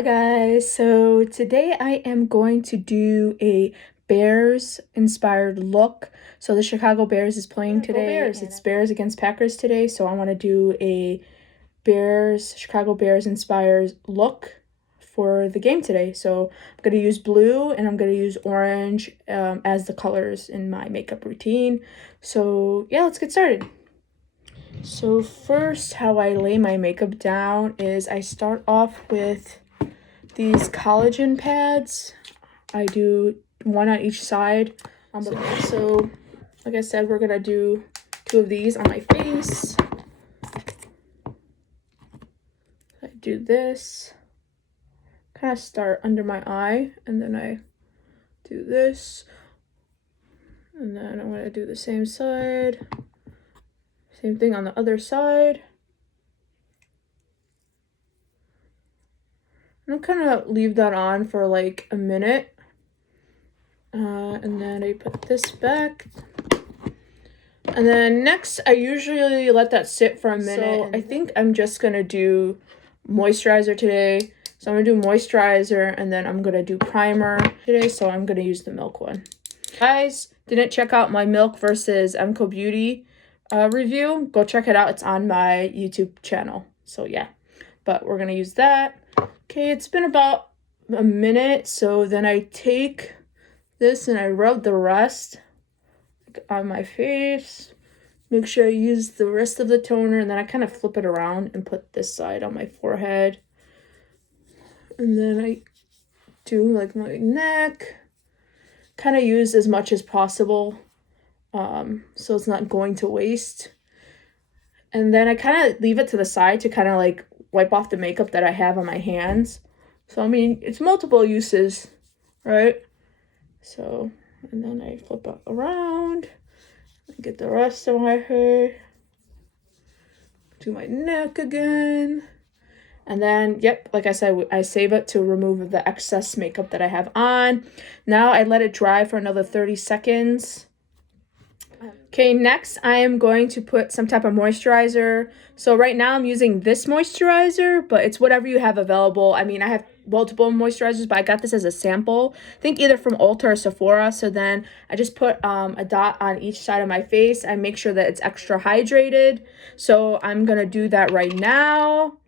Hi guys, so today I am going to do a Bears inspired look. So the Chicago Bears is playing today. Bears. It's Bears against Packers today, so I want to do a Chicago Bears inspired look for the game today. So I'm going to use blue and I'm going to use orange as the colors in my makeup routine. So yeah, let's get started. So first, how I lay my makeup down is I start off with these collagen pads. I do one on each side. So like I said, we're gonna do 2 of these on my face. I do this, kind of start under my eye, and then I do this, and then I'm gonna do the same side. Same thing on the other side. And I'll kind of leave that on for like a minute. And then I put this back. And then next, I usually let that sit for a minute. So I think I'm just going to do moisturizer today. So I'm going to do moisturizer and then I'm going to do primer today. So I'm going to use the Milk one. Guys, didn't check out my Milk versus Emco Beauty review. Go check it out. It's on my YouTube channel. So yeah, but we're going to use that. Okay, it's been about a minute. So then I take this and I rub the rest on my face. Make sure I use the rest of the toner, and then I kind of flip it around and put this side on my forehead. And then I do like my neck. Kind of use as much as possible so it's not going to waste. And then I kind of leave it to the side to kind of like wipe off the makeup that I have on my hands. So I mean, it's multiple uses, right? So, and then I flip it around. Get the rest of my hair. Do my neck again. And then, yep, like I said, I save it to remove the excess makeup that I have on. Now I let it dry for another 30 seconds. Okay, next I am going to put some type of moisturizer. So right now I'm using this moisturizer, but it's whatever you have available. I mean, I have multiple moisturizers, but I got this as a sample. I think either from Ulta or Sephora. So then I just put a dot on each side of my face. I make sure that it's extra hydrated. So I'm going to do that right now.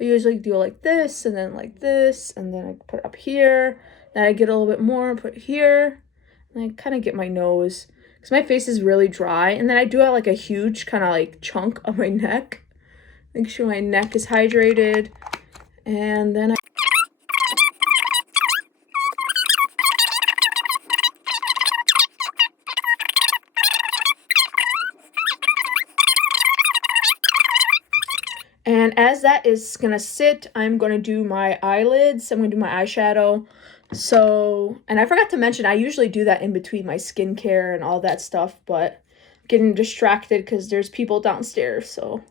I usually do like this and then like this, and then I put it up here. Then I get a little bit more and put it here. And I kind of get my nose, because my face is really dry. And then I do have like a huge kind of like chunk of my neck. Make sure my neck is hydrated. And then And as that is going to sit, I'm going to do my eyelids. I'm going to do my eyeshadow. So, and I forgot to mention, I usually do that in between my skincare and all that stuff, but I'm getting distracted because there's people downstairs. So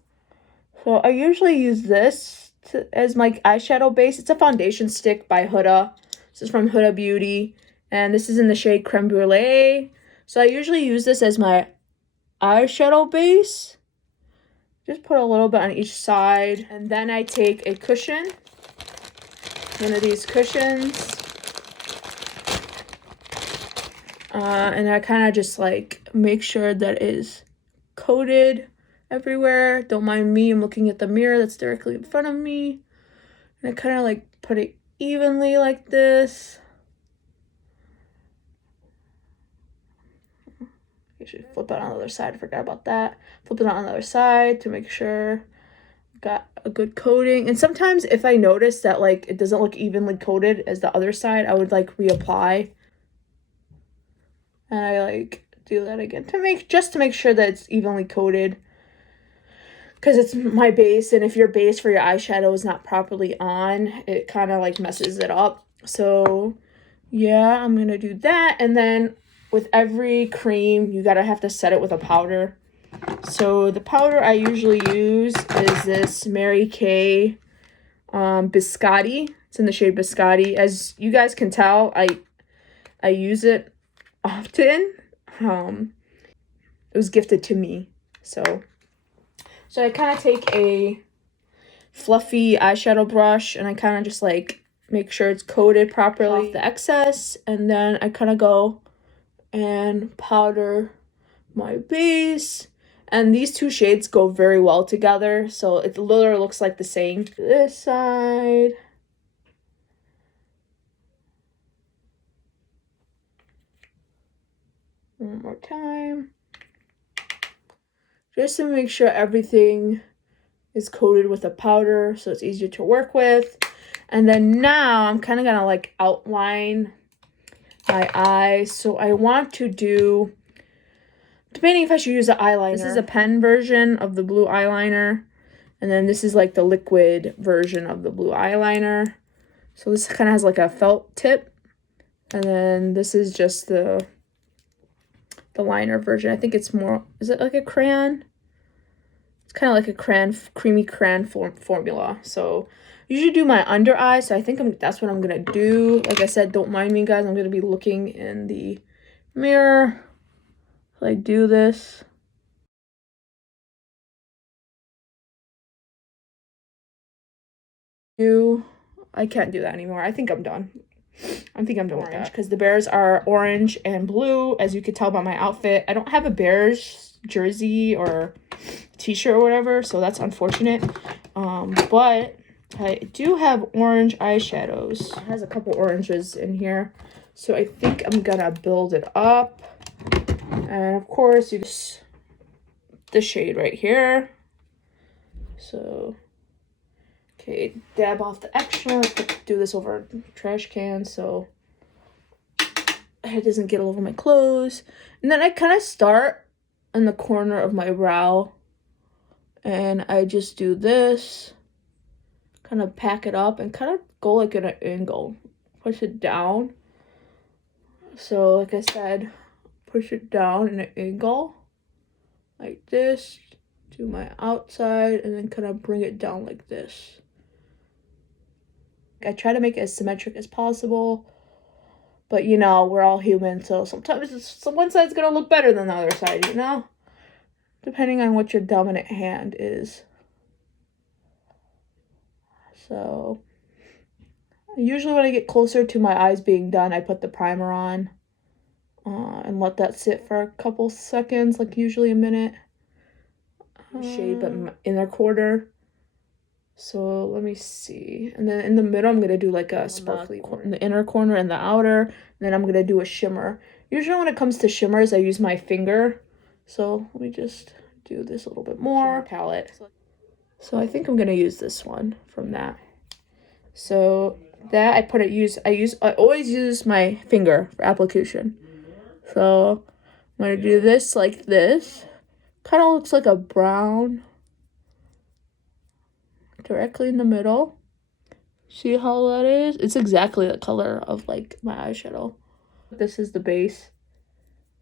I usually use this as my eyeshadow base. It's a foundation stick by Huda. This is from Huda Beauty. And this is in the shade Creme Brulee. So I usually use this as my eyeshadow base. Just put a little bit on each side. And then I take a cushion, one of these cushions. And I kind of just like make sure that it is coated everywhere. Don't mind me, I'm looking at the mirror that's directly in front of me. And I kind of like put it evenly like this. You should flip it on the other side. I forgot about that. Flip it on the other side to make sure got a good coating. And sometimes if I notice that like it doesn't look evenly coated as the other side, I would like reapply. And I like do that again to make sure that it's evenly coated, because it's my base, and if your base for your eyeshadow is not properly on, it kind of like messes it up. So yeah, I'm gonna do that. And then with every cream, you gotta have to set it with a powder. So the powder I usually use is this Mary Kay Biscotti. It's in the shade Biscotti. As you guys can tell, I use it often. It was gifted to me. So I kind of take a fluffy eyeshadow brush and I kind of just like make sure it's coated properly off the excess, and then I kind of go and powder my base. And these two shades go very well together, so it literally looks like the same. This side. One more time. Just to make sure everything is coated with a powder so it's easier to work with. And then now I'm kind of gonna like outline my eyes. So I want to do, debating if I should use an eyeliner. This is a pen version of the blue eyeliner. And then this is like the liquid version of the blue eyeliner. So this kind of has like a felt tip. And then this is just the liner version. I think it's more, is it like a crayon? It's kind of like a crayon, creamy crayon formula. So usually do my under eye, so I think that's what I'm gonna do. Like I said, don't mind me, guys. I'm gonna be looking in the mirror while I do this. I can't do that anymore. I think I'm done. I think I'm done with that because the Bears are orange and blue, as you could tell by my outfit. I don't have a Bears jersey or t-shirt or whatever, so that's unfortunate. But I do have orange eyeshadows. It has a couple oranges in here, so I think I'm gonna build it up. And of course, you just the shade right here. So okay, dab off the extra. Do this over a trash can so it doesn't get all over my clothes. And then I kind of start in the corner of my brow, and I just do this, kind of pack it up and kind of go like at an angle, push it down. So like I said, push it down in an angle like this, do my outside, and then kind of bring it down like this. I try to make it as symmetric as possible, but you know, we're all human, so sometimes one side's gonna look better than the other side, you know? Depending on what your dominant hand is. So, usually when I get closer to my eyes being done, I put the primer on and let that sit for a couple seconds, like usually a minute. Shade, but inner quarter. So let me see. And then in the middle, I'm going to do like a sparkly in the inner corner and the outer. And then I'm going to do a shimmer. Usually when it comes to shimmers, I use my finger. So let me just do this a little bit more. Palette. So I think I'm going to use this one from that. So that I always use my finger for application. So I'm going to do this like this. Kind of looks like a brown. Directly in the middle. See how that is? It's exactly the color of like my eyeshadow. This is the base.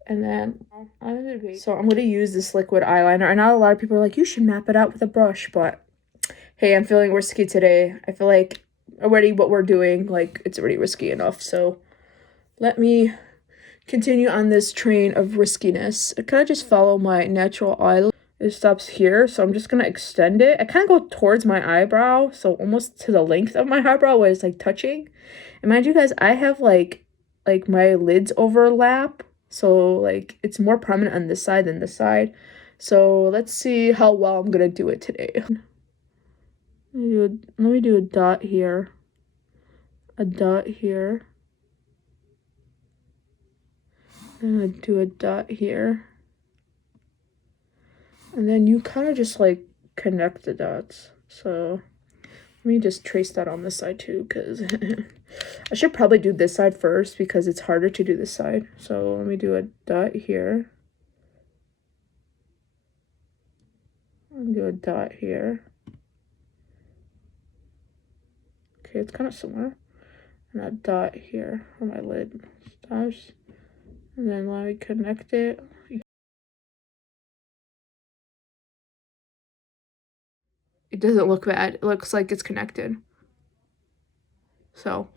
And then so I'm gonna use this liquid eyeliner. I know a lot of people are like, you should map it out with a brush, but hey, I'm feeling risky today. I feel like already what we're doing, like it's already risky enough. So let me continue on this train of riskiness. I kind of just follow my natural eye. It stops here, so I'm just gonna extend it. I kind of go towards my eyebrow, so almost to the length of my eyebrow where it's like touching. And mind you guys, I have like my lids overlap, so like it's more prominent on this side than this side. So let's see how well I'm gonna do it today. Let me do a dot here, a dot here, and I do a dot here. And then you kind of just like connect the dots. So let me just trace that on this side too, because I should probably do this side first because it's harder to do this side. So let me do a dot here. And do a dot here. Okay, it's kind of similar. And a dot here on my lid. Stops. And then let me connect it. It doesn't look bad. It looks like it's connected. So,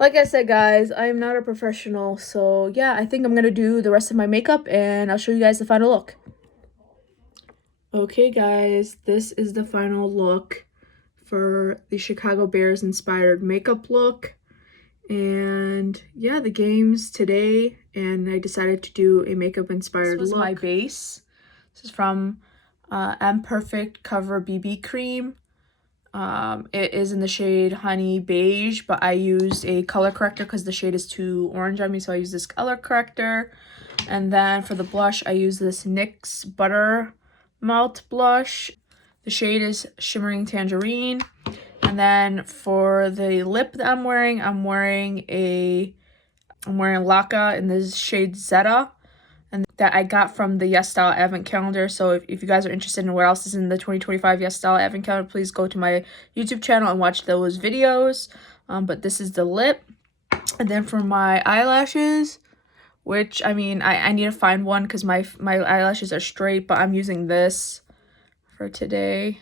like I said, guys, I am not a professional. So, yeah, I think I'm going to do the rest of my makeup and I'll show you guys the final look. Okay, guys, this is the final look. for the Chicago Bears inspired makeup look. And yeah, the game's today, and I decided to do a makeup inspired look. This was my base. This is from M Perfect Cover BB Cream. It is in the shade Honey Beige, but I used a color corrector because the shade is too orange on me, so I used this color corrector. And then for the blush, I use this NYX Butter Melt blush. The shade is Shimmering Tangerine. And then for the lip that I'm wearing Laka in the shade Zeta, and that I got from the Yes Style Advent Calendar. So if you guys are interested in what else is in the 2025 Yes Style Advent Calendar, please go to my YouTube channel and watch those videos. But this is the lip. And then for my eyelashes, which, I mean, I need to find one because my eyelashes are straight, but I'm using this for today.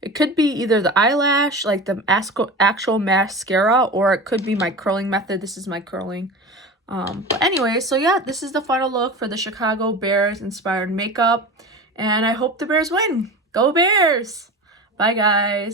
It could be either the eyelash, like the actual mascara, or it could be my curling method. This is my curling. But anyway, so yeah, this is the final look for the Chicago Bears inspired makeup. And I hope the Bears win. Go Bears! Bye, guys.